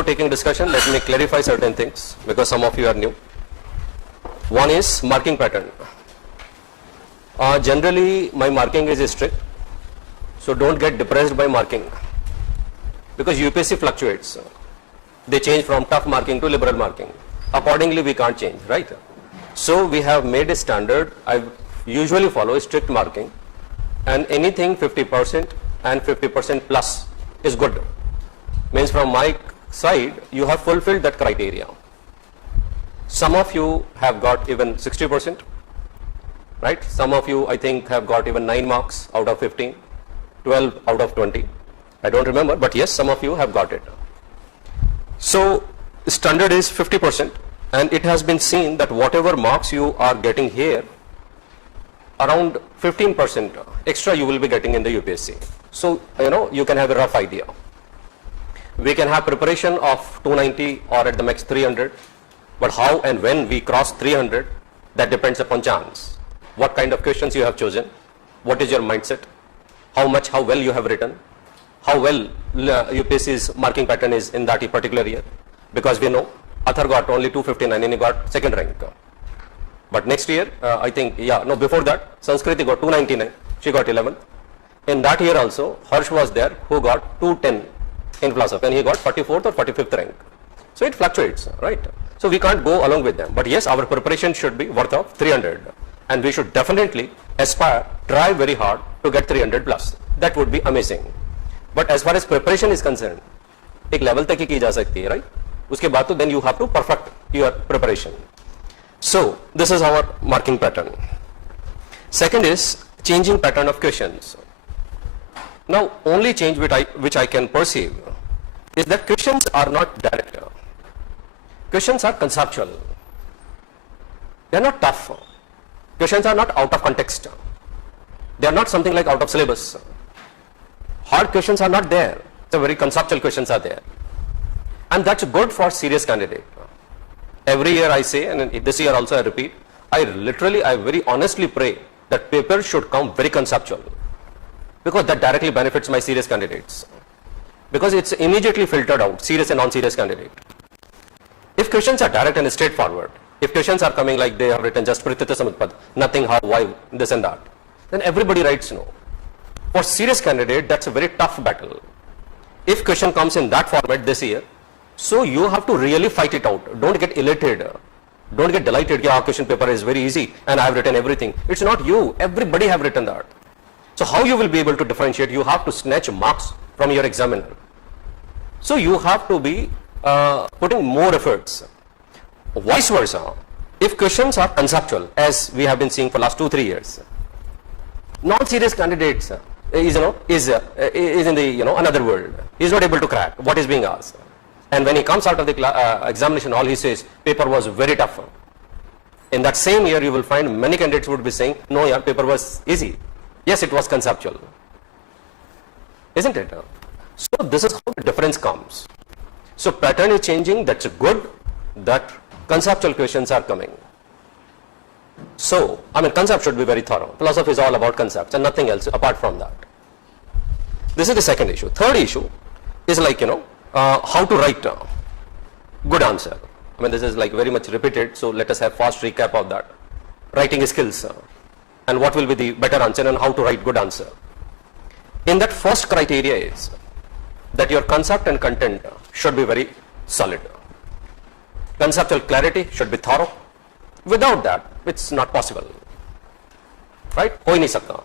before taking discussion, let me clarify certain things because some of you are new. One is marking pattern. Generally, my marking is strict, so don't get depressed by marking because UPSC fluctuates. They change from tough marking to liberal marking. Accordingly, we can't change, right? So we have made a standard. I usually follow strict marking, and anything 50% and 50% plus is good. Means from my side, you have fulfilled that criteria. Some of you have got even 60%, right? Some of you, I think, have got even 9 marks out of 15, 12 out of 20. I don't remember, but yes, some of you have got it. So standard is 50%, and it has been seen that whatever marks you are getting here, around 15% extra you will be getting in the UPSC. So, you can have a rough idea. We can have preparation of 290 or at the max 300, but how and when we cross 300, that depends upon chance. What kind of questions you have chosen, what is your mindset, how well you have written, how well UPSC's marking pattern is in that particular year, because we know Athar got only 259 and he got second rank. But next year, before that, Sanskriti got 299, she got 11th. In that year also, Harsh was there who got 210 in philosophy and he got 44th or 45th rank. So it fluctuates, right? So we can't go along with them. But yes, our preparation should be worth of 300 and we should definitely aspire, try very hard to get 300 plus. That would be amazing. But as far as preparation is concerned, एक level तक ही की जा सकती है, right? उसके बाद तो then you have to perfect your preparation. So this is our marking pattern. Second is changing pattern of questions. Now only change which I can perceive is that questions are not direct. Questions are conceptual. They are not tough. Questions are not out of context. They are not something like out of syllabus. Hard questions are not there. The very conceptual questions are there. And that's good for serious candidate. Every year I say, and this year also I repeat, I very honestly pray that paper should come very conceptual, because that directly benefits my serious candidates. Because it's immediately filtered out, serious and non-serious candidate. If questions are direct and straightforward, if questions are coming like they have written just Prititya Samutpad, nothing, how, why, this and that, then everybody writes no. For serious candidate, that's a very tough battle. If question comes in that format this year, so you have to really fight it out. Don't get elated. Don't get delighted. Yeah, question paper is very easy and I have written everything. It's not you. Everybody have written that. So how you will be able to differentiate? You have to snatch marks from your examiner. So you have to be putting more efforts. Vice versa, if questions are conceptual, as we have been seeing for last 2-3 years, non-serious candidates is in the another world. He is not able to crack what is being asked. And when he comes out of the examination hall, he says, paper was very tough. In that same year, you will find many candidates would be saying, no, yeah, paper was easy. Yes, it was conceptual. Isn't it? So this is how the difference comes. So pattern is changing, that's good, that conceptual questions are coming. So, concept should be very thorough. Philosophy is all about concepts and nothing else apart from that. This is the second issue. Third issue is like, how to write a good answer. This is like very much repeated, so let us have fast recap of that. Writing skills and what will be the better answer and how to write good answer. In that first criteria is that your concept and content should be very solid. Conceptual clarity should be thorough. Without that, it's not possible. Right? Ho hi nahi sakta.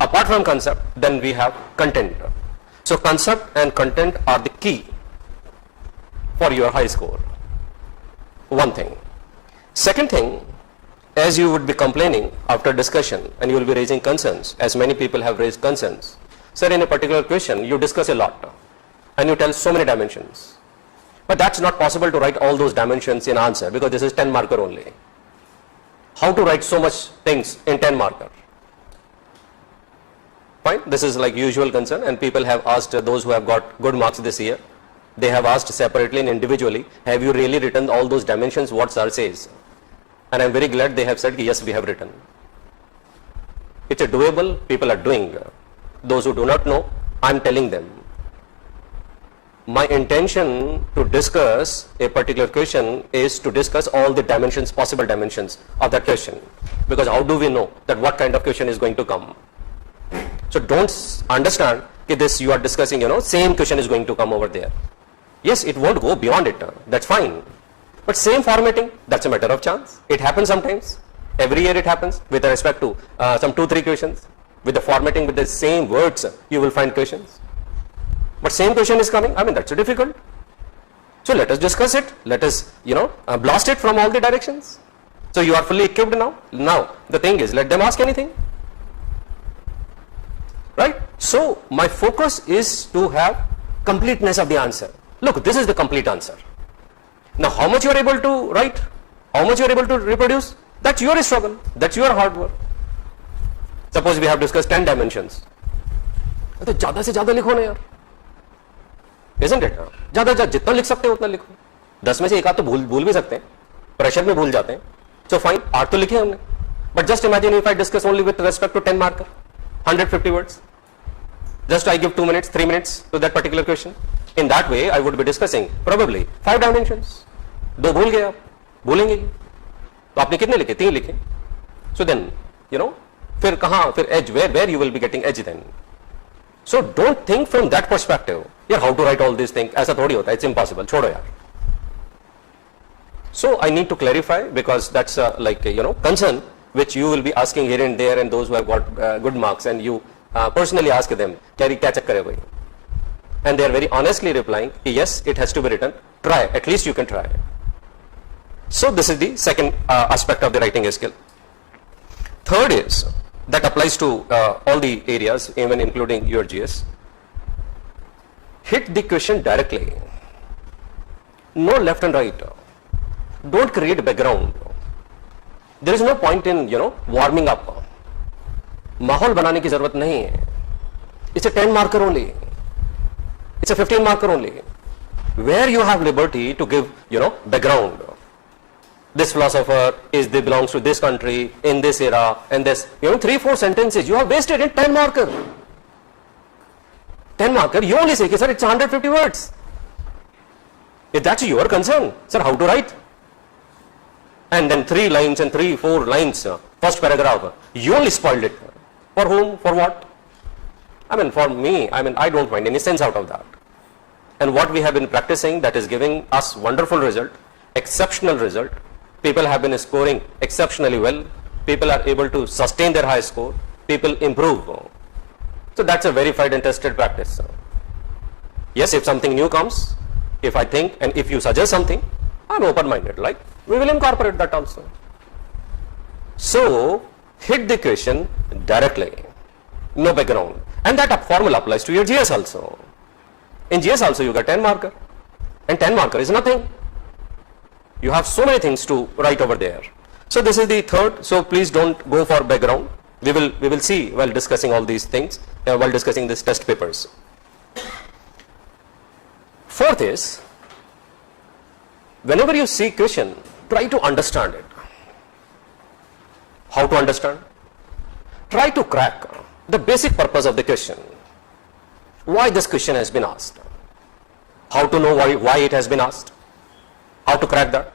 Apart from concept, then we have content. So concept and content are the key for your high score. One thing. Second thing, as you would be complaining after discussion and you will be raising concerns, as many people have raised concerns. Sir, in a particular question, you discuss a lot and you tell so many dimensions. But that's not possible to write all those dimensions in answer because this is 10 marker only. How to write so much things in 10 marker? Fine, this is like usual concern and people have asked those who have got good marks this year. They have asked separately and individually, have you really written all those dimensions what sir says? And I'm very glad they have said, yes, we have written. It's a doable, people are doing. Those who do not know, I'm telling them. my intention to discuss a particular question is to discuss all the dimensions, possible dimensions of that question. Because how do we know that what kind of question is going to come? So don't understand that this you are discussing, same question is going to come over there. Yes, it won't go beyond it. That's fine. But same formatting, that's a matter of chance. It happens sometimes. Every year it happens with respect to some 2-3 questions. With the formatting with the same words, you will find questions. But same question is coming. That's difficult. So let us discuss it. Let us, blast it from all the directions. So you are fully equipped now. Now the thing is, let them ask anything. Right? So my focus is to have completeness of the answer. Look, this is the complete answer. Now how much you are able to write, how much you are able to reproduce, that's your struggle, that's your hard work. Suppose we have discussed 10 dimensions. तो ज़्यादा से ज़्यादा लिखो ना यार, isn't it? ज़्यादा जितना लिख सकते हो उतना लिखो. 10 में से एक आध तो भूल भी सकते हैं, प्रेशर में भूल जाते हैं. So fine, 8 तो लिखे हमने. But just imagine if I discuss only with respect to 10 marker, 150 words. Just I give 2 minutes, 3 minutes to that particular question. In that way, I would be discussing probably 5 dimensions. 2 भूल गए आप, भूलेंगे. तो आपने कितने लिखे? 3 लिखे. So then, फिर कहाँ, फिर edge, where you will be getting edge then. So don't think from that perspective. यार how to write all these things? ऐसा थोड़ी होता है. It's impossible. छोड़ो यार. So I need to clarify because that's concern which you will be asking here and there, and those who have got good marks, and you personally ask them, क्या चक्कर है भाई? And they are very honestly replying, yes, it has to be written. Try. At least you can try. So this is the second aspect of the writing skill. Third is, that applies to all the areas, even including your GS. Hit the question directly. No left and right. Don't create background. There is no point in, warming up. माहौल बनाने की जरूरत नहीं है. It's a 10 marker only. It's a 15 marker only. Where you have liberty to give, background. This philosopher belongs to this country, in this era, and this, 3-4 sentences, you have wasted in 10 marker. 10 marker, you only say, sir, it's 150 words. If that's your concern, sir, how to write? And then 3 lines and 3-4 lines, first paragraph, you only spoiled it. For whom? For what? For me, I don't find any sense out of that. And what we have been practicing, that is giving us wonderful result, exceptional result. People have been scoring exceptionally well. People are able to sustain their high score. People improve. So that's a verified and tested practice. Yes, if something new comes, if I think and if you suggest something, I'm open-minded. Like, we will incorporate that also. So, hit the question directly. No background. And that formula applies to your GS also. In GS also you got 10 marker. And 10 marker is nothing. You have so many things to write over there. So this is the third. So please don't go for background. We will see while discussing all these things, while discussing these test papers. Fourth is, whenever you see question, try to understand it. How to understand? Try to crack the basic purpose of the question. Why this question has been asked? How to know why it has been asked? How to crack that?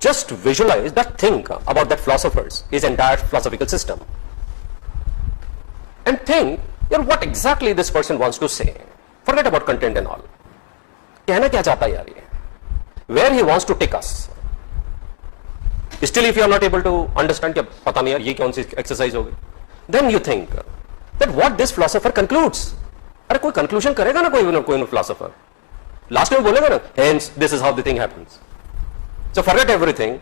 Just visualize that, think about that philosopher's, his entire philosophical system. And think, what exactly this person wants to say. Forget about content and all. कहना क्या चाहता है यार ये? Where he wants to take us. Still if you are not able to understand क्या पता नहीं यार ये कौन सी exercise होगी. Then you think that what this philosopher concludes. अरे कोई conclusion करेगा ना कोई philosopher. Last में बोलेगा ना, hence this is how the thing happens. So forget everything.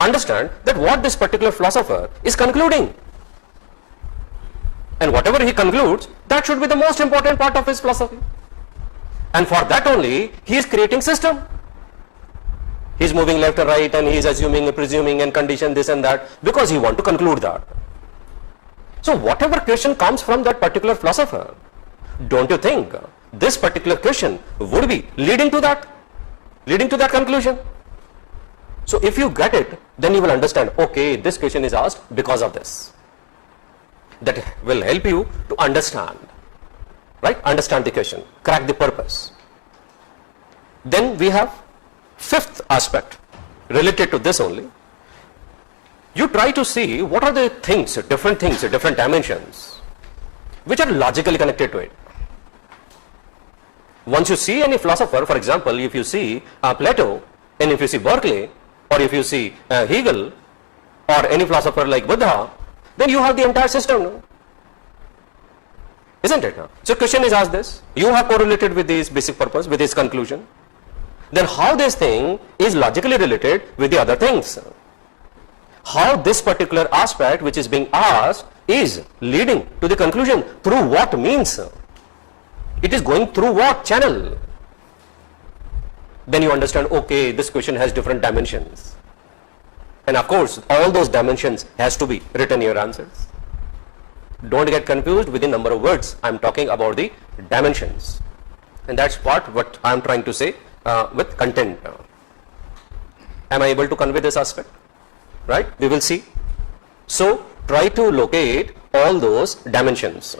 Understand that what this particular philosopher is concluding. And whatever he concludes, that should be the most important part of his philosophy. And for that only, he is creating system. He is moving left and right, and he is assuming and presuming and condition this and that, because he wants to conclude that. So whatever question comes from that particular philosopher, don't you think this particular question would be leading to that conclusion? So if you get it, then you will understand, okay, this question is asked because of this. That will help you to understand, right? Understand the question, crack the purpose. Then we have fifth aspect related to this only. You try to see what are the things, different dimensions, which are logically connected to it. Once you see any philosopher, for example, if you see Plato, and if you see Berkeley, or if you see Hegel, or any philosopher like Buddha, then you have the entire system, no? Isn't it? So question is asked this, you have correlated with this basic purpose, with this conclusion, then how this thing is logically related with the other things? How this particular aspect which is being asked is leading to the conclusion, through what means? It is going through what channel? Then you understand, okay, this question has different dimensions. And of course, all those dimensions has to be written in your answers. Don't get confused with the number of words. I'm talking about the dimensions. And that's what I'm trying to say with content. Am I able to convey this aspect? Right? We will see. So try to locate all those dimensions.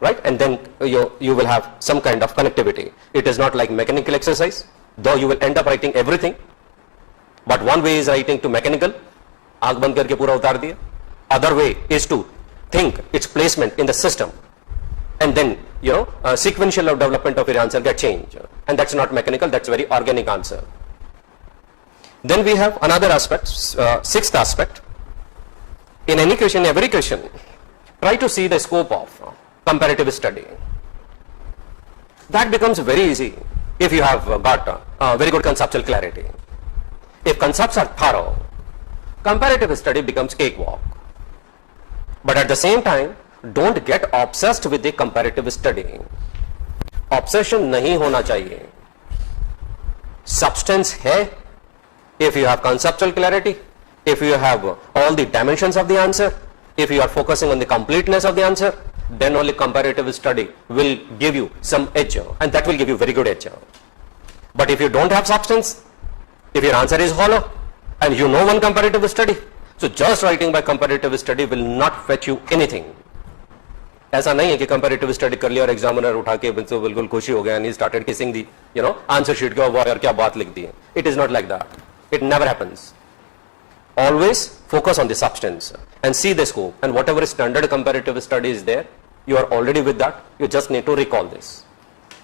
Right? And then you will have some kind of connectivity. It is not like mechanical exercise, though you will end up writing everything. But one way is writing to mechanical. आँख बंद करके पूरा उतार दिया. Other way is to think its placement in the system, and then sequential of development of your answer get changed, and that's not mechanical, that's very organic answer. Then we have another aspect, sixth aspect. In any question, every question, try to see the scope of comparative study. That becomes very easy if you have got very good conceptual clarity. If concepts are thorough, comparative study becomes cakewalk. But at the same time, don't get obsessed with the comparative study. Obsession nahi hona chahiye. Substance hai, if you have conceptual clarity, if you have all the dimensions of the answer, if you are focusing on the completeness of the answer, then only comparative study will give you some edge, and that will give you very good edge. But if you don't have substance, if your answer is hollow, and you know one comparative study, so just writing by comparative study will not fetch you anything. ऐसा नहीं है कि comparative study कर लिया और examiner उठा के बिल्कुल खुशी हो गया and he started kissing the answer sheet के वाह यार क्या बात लिख दी है. It is not like that. It never happens. Always focus on the substance and see the scope, and whatever standard comparative study is there, you are already with that. You just need to recall this.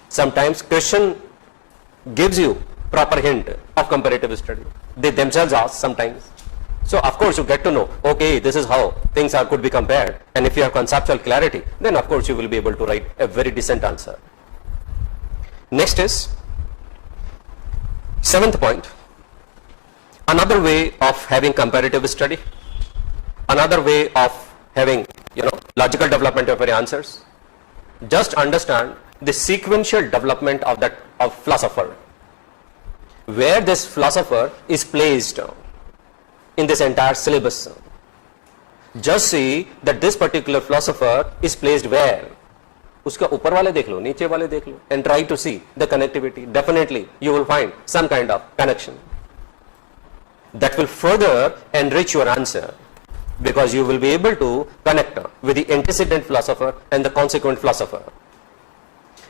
Sometimes question gives you proper hint of comparative study. They themselves ask sometimes. So of course you get to know, okay, this is how things could be compared, and if you have conceptual clarity, then of course you will be able to write a very decent answer. Next is seventh point. Another way of having comparative study, another way of having logical development of your answers. Just understand the sequential development of philosopher, where this philosopher is placed in this entire syllabus. Just see that this particular philosopher is placed where. उसका ऊपर वाले देख लो, नीचे वाले देख लो, and try to see the connectivity. Definitely you will find some kind of connection. That will further enrich your answer, because you will be able to connect with the antecedent philosopher and the consequent philosopher.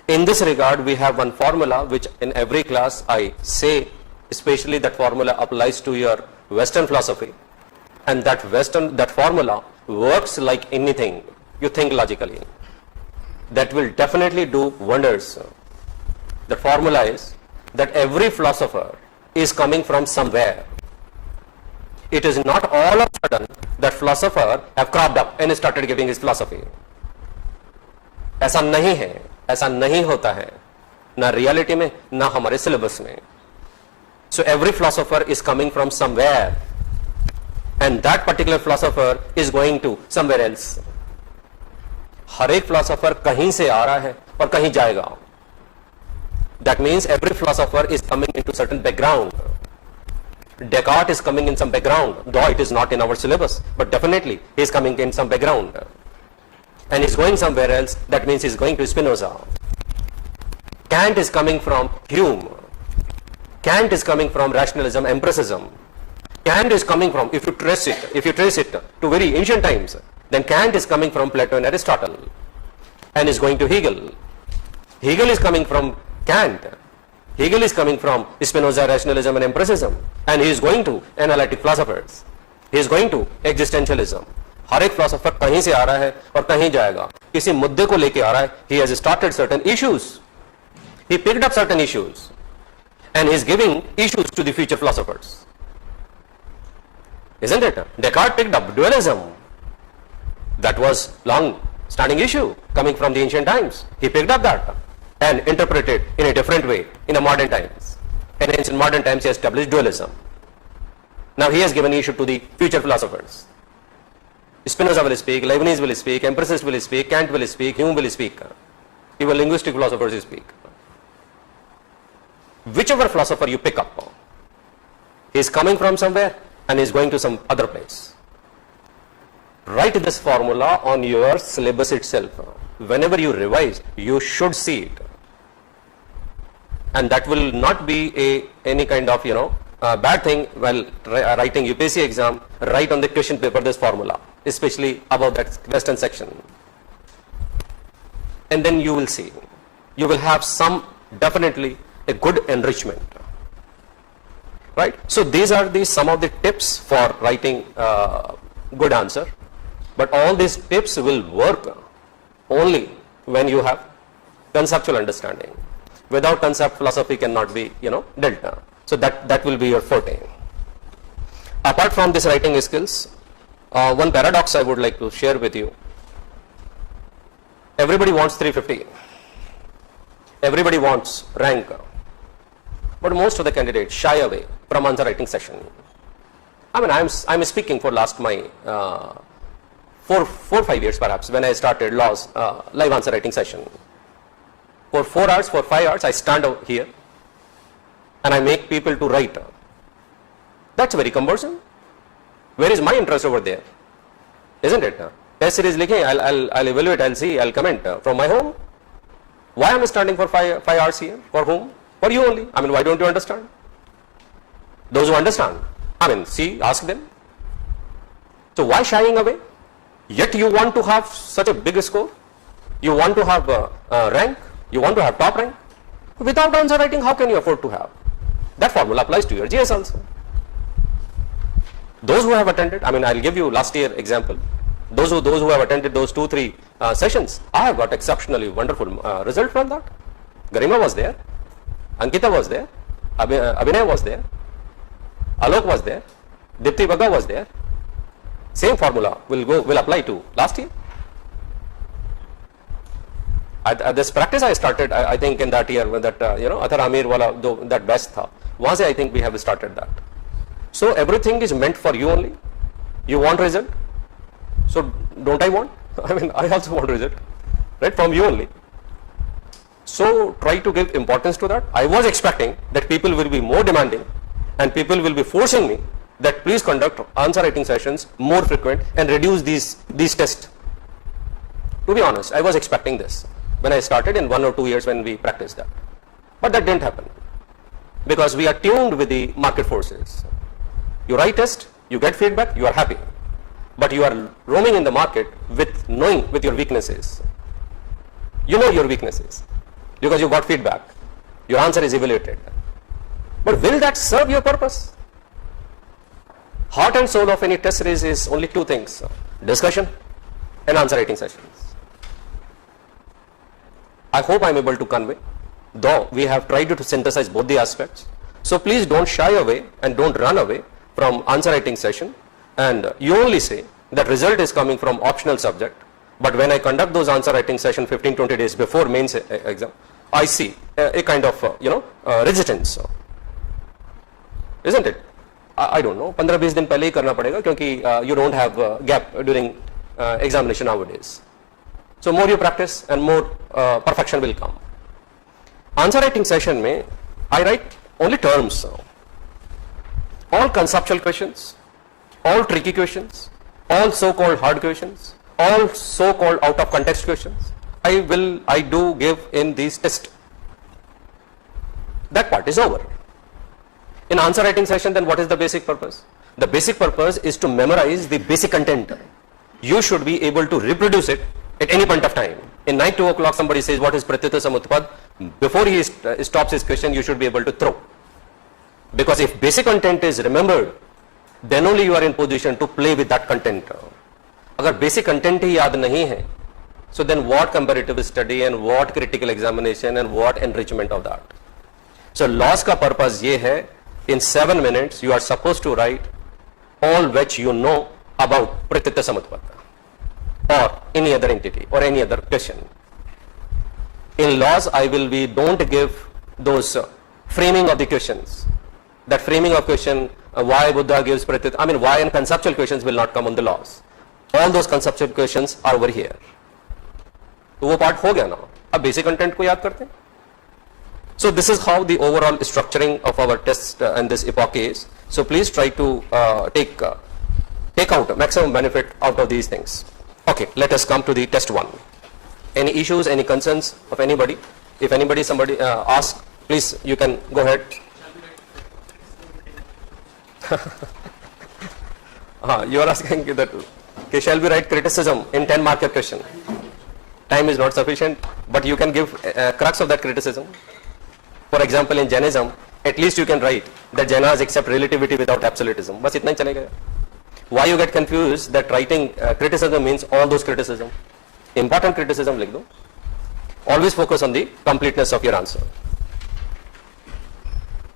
In this regard, we have one formula which in every class I say, especially that formula applies to your Western philosophy, and that formula works like anything you think logically. That will definitely do wonders. The formula is that every philosopher is coming from somewhere. It is not all of a sudden that philosopher have cropped up and started giving his philosophy. ऐसा नहीं है, ऐसा नहीं होता है, ना reality में, ना हमारे syllabus में. So every philosopher is coming from somewhere, and that particular philosopher is going to somewhere else. हर एक philosopher कहीं से आ रहा है और कहीं जाएगा. That means every philosopher is coming into certain background. Descartes is coming in some background, though it is not in our syllabus, but definitely he is coming in some background. And he's going somewhere else, that means he's going to Spinoza. Kant is coming from Hume. Kant is coming from rationalism, empiricism. Kant is coming from, if you trace it to very ancient times, then Kant is coming from Plato and Aristotle, and is going to Hegel. Hegel is coming from Kant. Hegel is coming from Spinoza, rationalism and empiricism, and he is going to analytic philosophers. He is going to existentialism. हर एक philosopher कहीं से आ रहा है और कहीं जाएगा, किसी मुद्दे को लेके आ रहा है. He has started certain issues. He picked up certain issues, and he is giving issues to the future philosophers. Isn't it? Descartes picked up dualism. That was long-standing issue coming from the ancient times. He picked up that and interpreted in a different way in the modern times. And in modern times, he established dualism. Now he has given issue to the future philosophers. Spinoza will speak, Leibniz will speak, empiricist will speak, Kant will speak, Hume will speak. Even linguistic philosophers will speak. Whichever philosopher you pick up, he is coming from somewhere and is going to some other place. Write this formula on your syllabus itself. Whenever you revise, you should see it. And that will not be any kind of, bad thing while writing UPSC exam. Write on the question paper this formula, especially about that western section. And then you will see. You will have definitely a good enrichment. Right? So these are some of the tips for writing good answer. But all these tips will work only when you have conceptual understanding. Without concept, philosophy cannot be, dealt. So that will be your forte. Apart from this writing skills, one paradox I would like to share with you. Everybody wants 350. Everybody wants rank. But most of the candidates shy away from answer writing session. I mean, I'm speaking for last my 4-5 years perhaps, when I started laws live answer writing session. For 4 hours, for 5 hours, I stand out here and I make people to write. That's very cumbersome. Where is my interest over there? Isn't it? Test series likhe, I'll evaluate, I'll see, I'll comment from my home. Why am I standing for 5 hours here? For whom? For you only. I mean, why don't you understand? Those who understand, I mean, see, ask them. So why shying away? Yet you want to have such a big score? You want to have rank? You want to have top rank? Without answer writing, how can you afford to have? That formula applies to your GS also. Those who have attended, I mean, I'll give you last year example. Those who have attended those 2-3 sessions, I have got exceptionally wonderful result from that. Garima was there, Ankita was there, Abhinay was there, Alok was there, Dipti Bagga was there. Same formula will apply to last year. This practice I started, I think in that year when that Athar Amir wala that best tha. Wahan se I think we have started that. So everything is meant for you only. You want result. So don't I want? I mean, I also want result, right? From you only. So try to give importance to that. I was expecting that people will be more demanding and people will be forcing me that please conduct answer writing sessions more frequent and reduce these tests. To be honest, I was expecting this when I started in 1 or 2 years when we practiced that. But that didn't happen because we are tuned with the market forces. You write test, you get feedback, you are happy. But you are roaming in the market with your weaknesses. You know your weaknesses because you got feedback. Your answer is evaluated. But will that serve your purpose? Heart and soul of any test series is only 2 things: discussion and answer writing sessions. I hope I'm able to convey, though we have tried to synthesize both the aspects. So please don't shy away and don't run away from answer writing session, and you only say that result is coming from optional subject. But when I conduct those answer writing session 15-20 days before mains exam, I see a kind of resistance, isn't it? I don't know, 15-20 दिन पहले ही करना पड़ेगा क्योंकि you don't have gap during examination nowadays. So more you practice and more perfection will come. Answer writing session में I write only terms, all conceptual questions, all tricky questions, all so-called hard questions, all so-called out of context questions. I do give in these tests. That part is over. In answer writing session, then what is the basic purpose? The basic purpose is to memorize the basic content. You should be able to reproduce it at any point of time. In night 2 o'clock somebody says what is pratyuta samutpad, before he stops his question, you should be able to throw. Because if basic content is remembered, then only you are in position to play with that content. अगर basic content ही याद नहीं है, so then what comparative study and what critical examination and what enrichment of that? So loss का purpose ये है, in 7 minutes you are supposed to write all which you know about Pratitya Samutpata or any other entity or any other question. In laws, don't give those framing of the questions. That framing of question, why Buddha gives Pratitya, I mean why and conceptual questions will not come on the laws. All those conceptual questions are over here. तो वो part हो गया ना, अब basic content को याद करते हैं. So this is how the overall structuring of our test and this epoch is. So please try to take out maximum benefit out of these things. Okay, let us come to the test 1. Any issues, any concerns of anybody? If somebody asks, please you can go ahead. You are asking that, okay, shall we write criticism in 10 marker question? Time is not sufficient, but you can give crux of that criticism. For example, in Jainism, at least you can write that Jainas accept relativity without absolutism. बस इतना ही चलेगा. Why you get confused that writing criticism means all those criticism? Important criticism लिख दो. Always focus on the completeness of your answer.